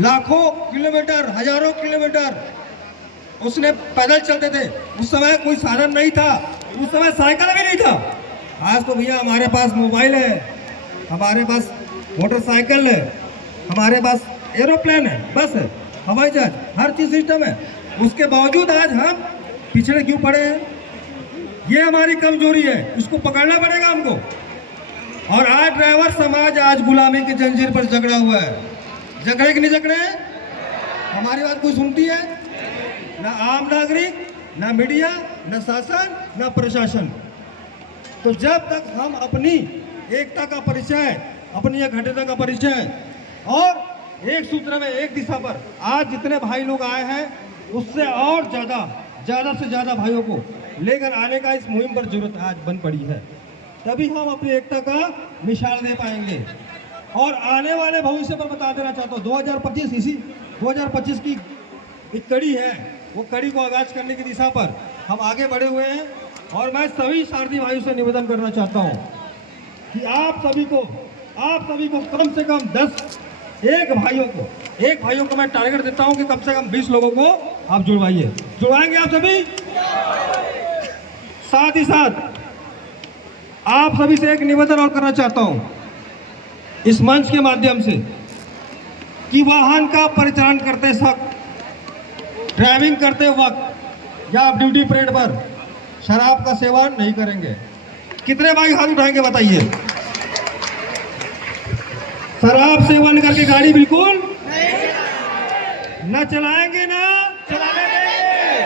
लाखों किलोमीटर, हजारों किलोमीटर उसने पैदल चलते थे। उस समय कोई साधन नहीं था, उस समय साइकिल भी नहीं था। आज तो भैया हमारे पास मोबाइल है, हमारे पास मोटरसाइकिल है, हमारे पास एरोप्लेन है, बस है, हवाई जहाज, हर चीज सिस्टम है। उसके बावजूद आज हम पिछड़े क्यों पड़े हैं? ये हमारी कमजोरी है, इसको पकड़ना पड़ेगा हमको। और आज ड्राइवर समाज आज गुलामी की जंजीर पर जकड़ा हुआ है। जकड़े कि नहीं जकड़े? हमारी बात कोई सुनती है? ना आम नागरिक, ना मीडिया, ना शासन, ना प्रशासन। तो जब तक हम अपनी एकता का परिचय, अपनी अखंडता का परिचय और एक सूत्र में एक दिशा पर आज जितने भाई लोग आए हैं, उससे और ज्यादा से ज्यादा भाइयों को लेकर आने का इस मुहिम पर जरूरत आज बन पड़ी है। तभी हम अपनी एकता का मिसाल दे पाएंगे। और आने वाले भविष्य पर बता देना चाहता हूँ, 2025 की एक कड़ी है, वो कड़ी को आगाज करने की दिशा पर हम आगे बढ़े हुए हैं। और मैं सभी सारथी भाइयों से निवेदन करना चाहता हूँ कि आप सभी को कम से कम एक भाइयों को मैं टारगेट देता हूँ कि कम से कम 20 लोगों को आप जुड़वाएंगे आप सभी। साथ ही साथ आप सभी से एक निवेदन और करना चाहता हूं इस मंच के माध्यम से कि वाहन का परिचालन करते वक्त, ड्राइविंग करते वक्त या आप ड्यूटी परेड पर शराब का सेवन नहीं करेंगे। कितने भाई हाथ उठाएंगे बताइए? शराब सेवन करके गाड़ी बिल्कुल न चलाएंगे, ना चलाने देंगे।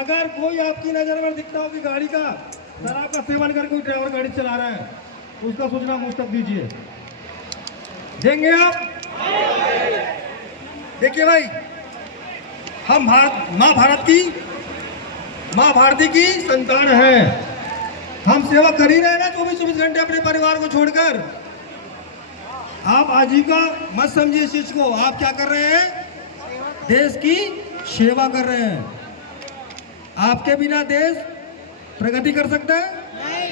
अगर कोई आपकी नजर में दिखता हो कि गाड़ी का शराब का सेवन करके कोई ड्राइवर गाड़ी चला रहा है, उसका सूचना मुझ तक दीजिए। देंगे आप? देखिए भाई, हम माँ भारती की संतान है। हम सेवा कर ही रहे हैं ना 24 घंटे अपने परिवार को छोड़कर। आप आजीविका मत समझिए इस चीज को। आप क्या कर रहे हैं? देश की सेवा कर रहे हैं। आपके बिना देश प्रगति कर सकता है? नहीं।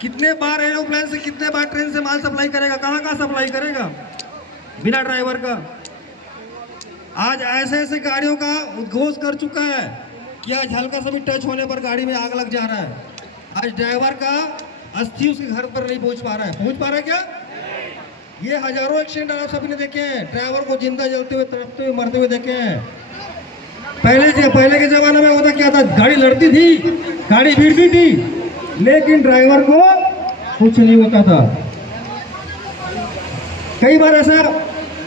कितने बार एरोप्लेन से, कितने बार ट्रेन से माल सप्लाई करेगा? कहाँ सप्लाई करेगा बिना ड्राइवर का? आज ऐसे गाड़ियों का उद्घोष कर चुका है कि आज हल्का सा भी टच होने पर गाड़ी में आग लग जा रहा है। आज ड्राइवर का अस्थि उसके घर पर नहीं पहुंच पा रहा है क्या? ये हजारों एक्सीडेंट आप सभी ने देखे हैं। ड्राइवर को जिंदा जलते हुए, तड़पते हुए, मरते हुए देखे हैं। पहले के जमाने में होता क्या था? गाड़ी लड़ती थी, गाड़ी भिड़ती थी, लेकिन ड्राइवर को कुछ नहीं होता था। कई बार ऐसा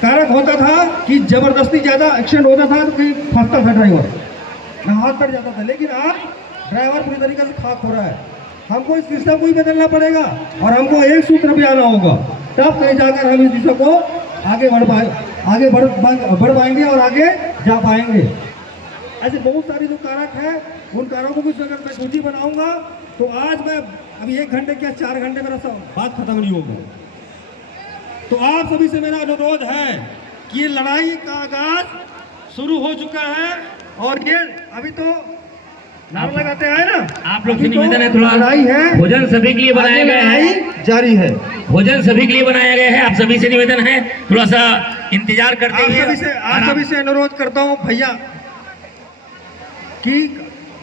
कारक होता था कि जबरदस्ती ज्यादा एक्सीडेंट होता था तो कहीं फंसता था ड्राइवर, हाथ कट जाता था। लेकिन आज ड्राइवर पूरी तरीके से खाक हो रहा है। हमको इस सिस्टम को ही बदलना पड़ेगा और हमको एक सूत्र भी आना होगा, तब कहीं जाकर हम इस दिशा को आगे बढ़ पाएंगे और आगे जा पाएंगे। ऐसे बहुत सारे जो कारक हैं, उन कारकों को अगर मैं सूची बनाऊंगा तो आज मैं अभी 1 घंटे क्या 4 घंटे मेरा बात खत्म नहीं होगा। तो आप सभी से मेरा अनुरोध है कि ये लड़ाई का आगाज शुरू हो चुका है और ये अभी तो नारा लगाते हैं ना, आप लोग से निवेदन है, थोड़ा लड़ाई है, भोजन सभी के लिए बनाया गया है, जारी है, भोजन सभी के लिए बनाया गया है। आप सभी से निवेदन है, थोड़ा सा इंतजार करते हैं। आप सभी से अनुरोध करता हूँ भैया कि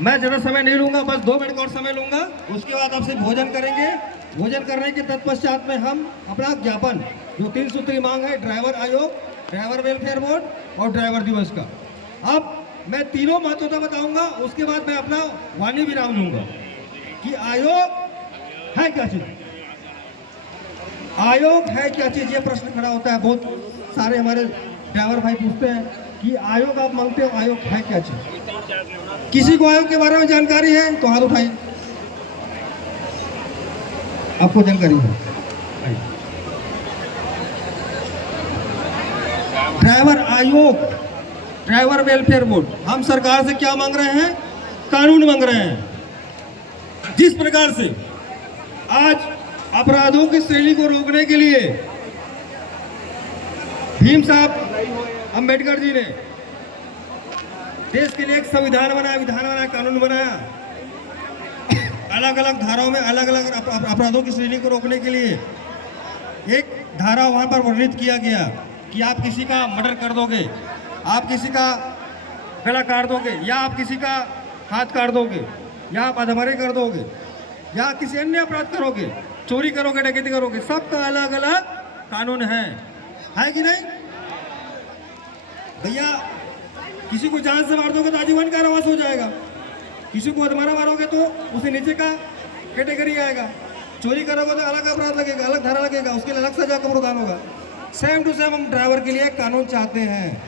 मैं ज्यादा समय नहीं लूंगा, बस 2 मिनट का और समय लूंगा। उसके बाद आपसे भोजन करेंगे। भोजन करने के तत्पश्चात में हम अपना ज्ञापन, जो 3 सूत्री मांग है, ड्राइवर आयोग, ड्राइवर वेलफेयर बोर्ड और ड्राइवर दिवस का, अब मैं तीनों महत्वता बताऊंगा। उसके बाद मैं अपना वाणी विराम लूंगा कि आयोग है क्या चीज, आयोग है क्या चीज। ये प्रश्न खड़ा होता है, बहुत सारे हमारे ड्राइवर भाई पूछते हैं कि आयोग आप मांगते हो, आयोग है क्या चीज? किसी को आयोग के बारे में जानकारी है तो हाथ उठाइए। आपको जानकारी है? ड्राइवर आयोग, ड्राइवर वेलफेयर बोर्ड, हम सरकार से क्या मांग रहे हैं? कानून मांग रहे हैं। जिस प्रकार से आज अपराधों की श्रेणी को रोकने के लिए भीम साहब अंबेडकर जी ने देश के लिए एक संविधान बनाया, विधान बनाया, कानून बनाया। अलग अलग धाराओं में अलग अलग अपराधों की श्रेणी को रोकने के लिए एक धारा वहां पर वर्णित किया गया कि आप किसी का मर्डर कर दोगे, आप किसी का गला काट दोगे, या आप किसी का हाथ काट दोगे, या आप अधमरे कर दोगे, या किसी अन्य अपराध करोगे, चोरी करोगे, डकैती करोगे, सबका अलग अलग कानून है कि नहीं भैया? किसी को जान से मार दोगे तो आजीवन कारावास हो जाएगा, किसी को अधमरा मारोगे तो उसे नीचे का कैटेगरी आएगा, चोरी करोगे तो अलग अपराध लगेगा, अलग धारा लगेगा, उसके लिए अलग सजा का प्रावधान होगा। सेम टू सेम हम ड्राइवर के लिए कानून चाहते हैं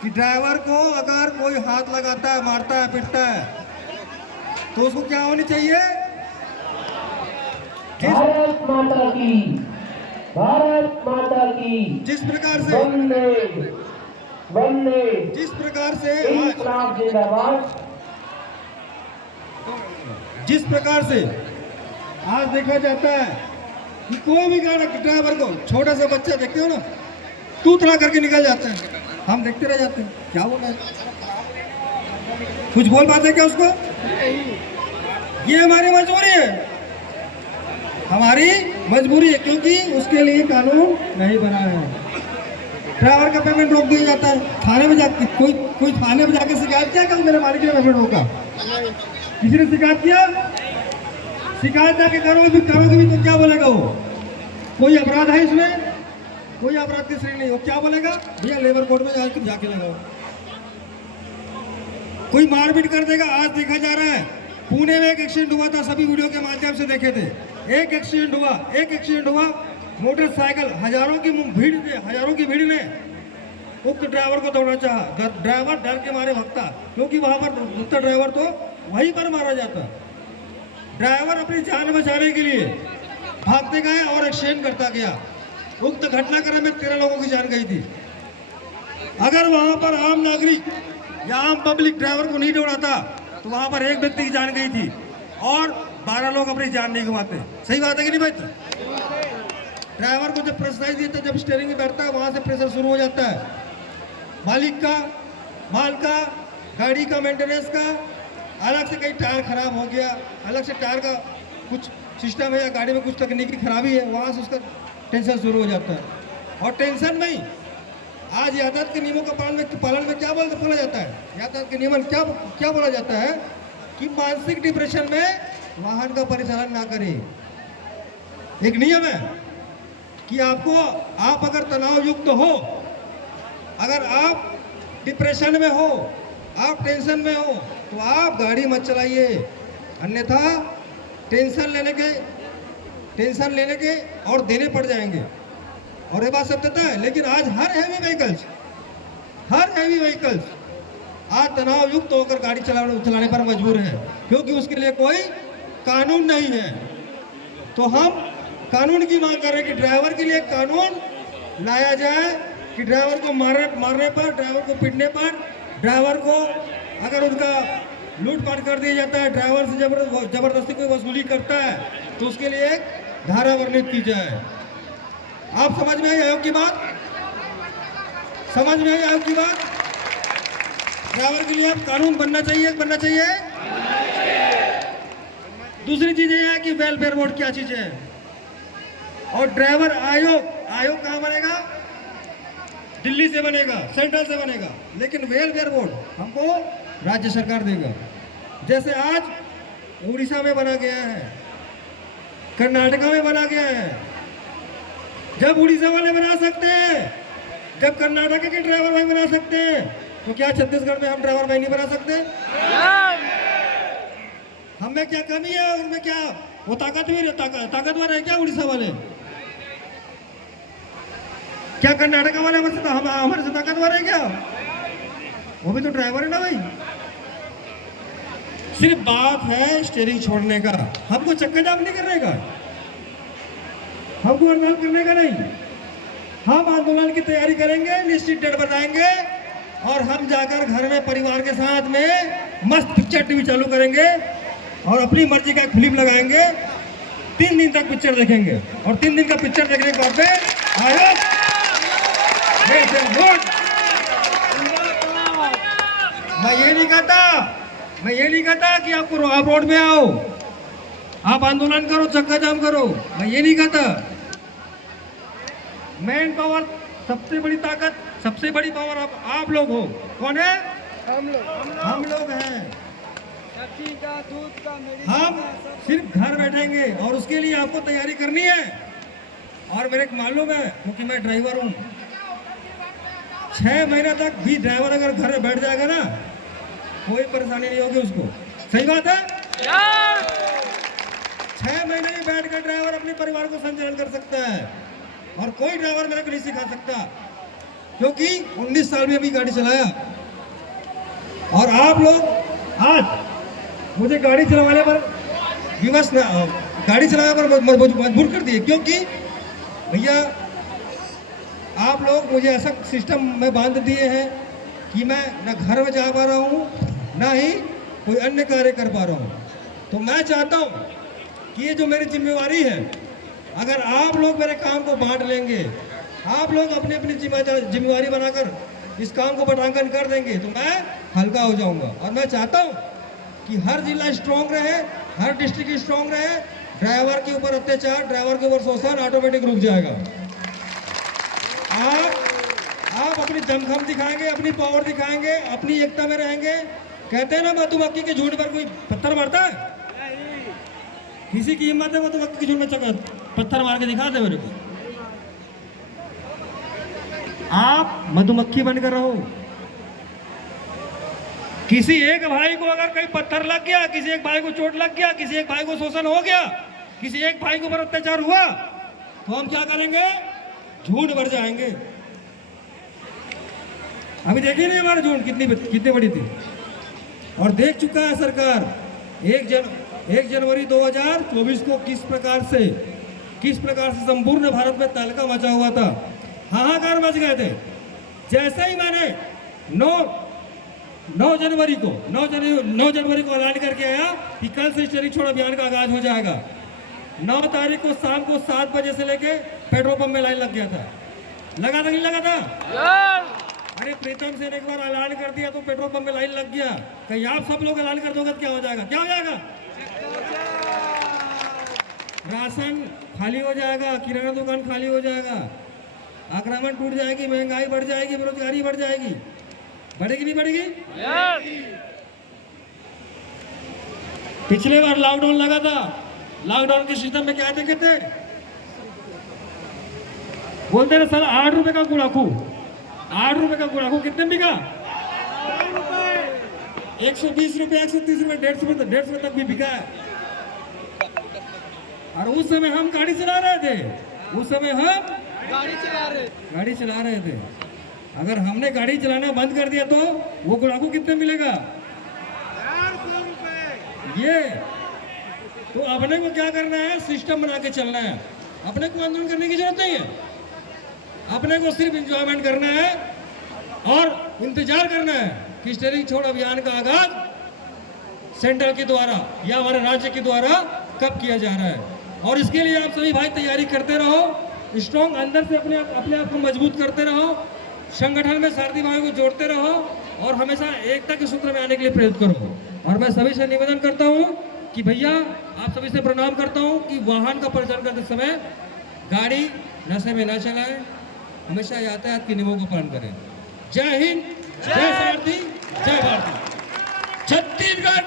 कि ड्राइवर को अगर कोई हाथ लगाता है, मारता है, पीटता है तो उसको क्या होनी चाहिए? भारत माता की, भारत माता की। जिस प्रकार से वंदे वंदे जिस प्रकार से इंकलाब जिंदाबाद। जिस प्रकार से आज देखा जाता है कि कोई भी गाड़ी ड्राइवर को, छोटा सा बच्चा देखते हो ना, तूतरा करके निकल जाता है, हम देखते रह जाते हैं, क्या बोला है? कुछ बोल पाते क्या उसको? ये हमारी मजबूरी है, हमारी मजबूरी है, क्योंकि उसके लिए कानून नहीं बना है। ड्राइवर का पेमेंट रोक दिया जाता है, थाने में जाके कोई थाने में जाके शिकायत किया क्या मेरे मालिक ने पेमेंट रोका? किसी ने शिकायत किया? शिकायत जाके करोगे भी तो क्या बोलेगा वो? कोई अपराध है इसमें? कोई अपराध की श्रेणी नहीं हो, क्या बोलेगा? भैया लेबर कोर्ट में जाके लगाओ। कोई मारपीट कर देगा। आज देखा जा रहा है पुणे में एक एक्सीडेंट हुआ था, सभी वीडियो के माध्यम से देखे थे। एक एक्सीडेंट हुआ, मोटरसाइकिल हजारों की भीड़ ने उक्त ड्राइवर को दौड़ना चाहा। ड्राइवर डर के मारे भागता, क्योंकि वहां पर दूसरा ड्राइवर तो वहीं पर मारा जाता। ड्राइवर अपनी जान बचाने के लिए भागते गए और एक्सीडेंट करता गया। उक्त घटनाक्रम में 13 लोगों की जान गई थी। अगर वहां पर आम नागरिक या आम पब्लिक ड्राइवर को नहीं दौड़ाता तो वहां पर एक व्यक्ति की जान गई थी और 12 लोग अपनी जान नहीं गंवाते। सही बात है कि नहीं भाई? ड्राइवर को जब प्रेशराइज देता है, जब स्टीयरिंग में बैठता है, वहां से प्रेशर शुरू हो जाता है। मालिक का, माल का, गाड़ी का मेंटेनेंस का, अलग से कहीं टायर खराब हो गया, अलग से टायर का कुछ सिस्टम है या गाड़ी में कुछ तकनीकी खराबी है, वहां से उसका टेंशन शुरू हो जाता है। और टेंशन में ही आज यातायात के नियमों का पालन में क्या बोला जाता है? यातायात के नियम क्या बोला जाता है कि मानसिक डिप्रेशन में वाहन का परिचालन ना करें। एक नियम है कि आप अगर तनाव युक्त हो, अगर आप डिप्रेशन में हो, आप टेंशन में हो, तो आप गाड़ी मत चलाइए, अन्यथा टेंशन लेने के और देने पड़ जाएंगे। और ये बात सत्यता है। लेकिन आज हर हैवी व्हीकल्स आज तनाव युक्त होकर गाड़ी चलाने पर मजबूर है, क्योंकि उसके लिए कोई कानून नहीं है। तो हम कानून की मांग कर रहे हैं कि ड्राइवर के लिए कानून लाया जाए कि ड्राइवर को मारने पर, ड्राइवर को पीटने पर, ड्राइवर को अगर उनका लूटपाट कर दिया जाता है, ड्राइवर से जबरदस्ती कोई वसूली करता है, तो उसके लिए एक धारा वर्णित की जाए। आप समझ में आई आयोग की बात? समझ में आई आयोग की बात? ड्राइवर के लिए अब कानून बनना चाहिए। दूसरी चीज ये है कि वेलफेयर बोर्ड क्या चीज है, और ड्राइवर आयोग कहाँ बनेगा? दिल्ली से बनेगा, सेंट्रल से बनेगा, लेकिन वेलफेयर बोर्ड हमको राज्य सरकार देगा। जैसे आज उड़ीसा में बना गया है, कर्नाटका में बना गया है। जब उड़ीसा वाले बना सकते हैं, जब कर्नाटक के ड्राइवर भाई बना सकते हैं, तो क्या छत्तीसगढ़ में हम ड्राइवर भाई नहीं बना सकते? हमें क्या कमी है? उनमें क्या वो ताकतवर है क्या उड़ीसा वाले? क्या कर्नाटक वाले हमारे से ताकतवर है क्या? वो भी तो ड्राइवर है ना भाई। सिर्फ बात है स्टीयरिंग छोड़ने का, हमको चक्का जाम नहीं करने का, हमको आंदोलन करने का नहीं। हम आंदोलन की तैयारी करेंगे, निश्चित डेट बताएंगे, और हम जाकर घर में परिवार के साथ में मस्त पिक्चर टीवी चालू करेंगे और अपनी मर्जी का फिल्म लगाएंगे। 3 दिन तक पिक्चर देखेंगे, और 3 दिन का पिक्चर देखने के बाद आयोग मैं ये नहीं कहता कि आप रोड में आओ, आप आंदोलन करो, चक्का जाम करो, मैं ये नहीं कहता। मैन पावर सबसे बड़ी ताकत, सबसे बड़ी पावर आप लोग हो। कौन है? हम लोग हैं। सब्जी का, दूध का, हम सिर्फ घर बैठेंगे और उसके लिए आपको तैयारी करनी है। और मेरे को मालूम है, क्योंकि मैं ड्राइवर हूँ, 6 महीने तक भी ड्राइवर अगर घर में बैठ जाएगा ना, कोई परेशानी नहीं होगी उसको। सही बात है? 6 महीने में बैठ कर ड्राइवर अपने परिवार को संचालन कर सकता है और कोई ड्राइवर मेरे को नहीं सिखा सकता, क्योंकि 19 साल में अभी गाड़ी चलाया। और आप लोग आज मुझे गाड़ी चलाने पर विवश, गाड़ी चलाने पर मजबूर कर दिए, क्योंकि भैया आप लोग मुझे ऐसा सिस्टम में बांध दिए हैं कि मैं न घर में जा पा रहा हूँ, ना ही कोई अन्य कार्य कर पा रहा हूँ। तो मैं चाहता हूँ कि ये जो मेरी जिम्मेवारी है, अगर आप लोग मेरे काम को बांट लेंगे, आप लोग अपनी अपनी जिम्मेवारी बनाकर इस काम को बटांकन कर देंगे, तो मैं हल्का हो जाऊंगा। और मैं चाहता हूँ कि हर जिला स्ट्रांग रहे, हर डिस्ट्रिक्ट स्ट्रांग रहे। ड्राइवर के ऊपर अत्याचार, ड्राइवर के ऊपर शोषण ऑटोमेटिक रुक जाएगा। आप अपनी दमखम दिखाएंगे, अपनी पावर दिखाएंगे, अपनी एकता में रहेंगे। कहते हैं ना, मधुमक्खी के झुंड पर कोई पत्थर मारता है? किसी की हिम्मत है मधुमक्खी के झुंड में पत्थर मार के दिखा दे मेरे को। आप मधुमक्खी बनकर रहो। किसी एक भाई को अगर कहीं पत्थर लग गया, किसी एक भाई को चोट लग गया, किसी एक भाई को शोषण हो गया, किसी एक भाई के ऊपर अत्याचार हुआ, तो हम क्या करेंगे? झुंड भर जाएंगे। अभी देखिए नहीं हमारा झुंड कितनी बड़ी थी। और देख चुका है सरकार 1 जनवरी 2024 को किस प्रकार से संपूर्ण भारत में तहलका मचा हुआ था, हाहाकार मच गए थे। जैसे ही मैंने 9 जनवरी को ऐलान करके आया कि कल से चोरी छोड़ अभियान का आगाज हो जाएगा, 9 तारीख को शाम को 7 बजे से लेके पेट्रोल पंप में लाइन लग गया था। लगा था नहीं लगा था? अरे प्रीतम से एक बार ऐलान कर दिया तो पेट्रोल पंप में लाइन लग गया। कहीं आप सब लोग ऐलान कर दोगे तो क्या हो जाएगा? क्या हो जाएगा? राशन खाली हो जाएगा, किराना दुकान खाली हो जाएगा, आक्रामण टूट जाएगी, महंगाई बढ़ जाएगी, बेरोजगारी बढ़ जाएगी। बढ़ेगी नहीं बढ़ेगी? पिछले बार लॉकडाउन लगा था, लॉकडाउन के सिस्टम में क्या देखे थे? बोलते ना सर 8 रुपए का गुड़ाखू, 8 रुपए का गुड़ाखू कितने बिका? 120 रुपए, 130 रुपए, 150 रुपए तक भी बिका है। और उस समय हम गाड़ी चला रहे थे, गाड़ी चला रहे थे। अगर हमने गाड़ी चलाना बंद कर दिया तो वो गुड़ाखू कितने मिलेगा? 400 रुपए। ये तो अपने को क्या करना है? सिस्टम बना के चलना है। अपने को आंदोलन करने की जरूरत नहीं है, अपने को सिर्फ एंजॉयमेंट करना है और इंतजार करना है कि स्टेरिंग छोड़ अभियान का आगाज सेंटर के द्वारा या हमारे राज्य के द्वारा कब किया जा रहा है। और इसके लिए आप सभी भाई तैयारी करते रहो, स्ट्रॉन्ग अंदर से अपने आप को मजबूत करते रहो, संगठन में सारथी भाइयों को जोड़ते रहो और हमेशा एकता के सूत्र में आने के लिए प्रेरित करो। और मैं सभी से निवेदन करता हूँ कि भैया, आप सभी से प्रणाम करता हूँ कि वाहन का परिचालन करते समय गाड़ी नशे में न चलाएं, हमेशा यातायात के नियमों का पालन करें। जय हिंद, जय सारथी, जय भारती। छत्तीसगढ़।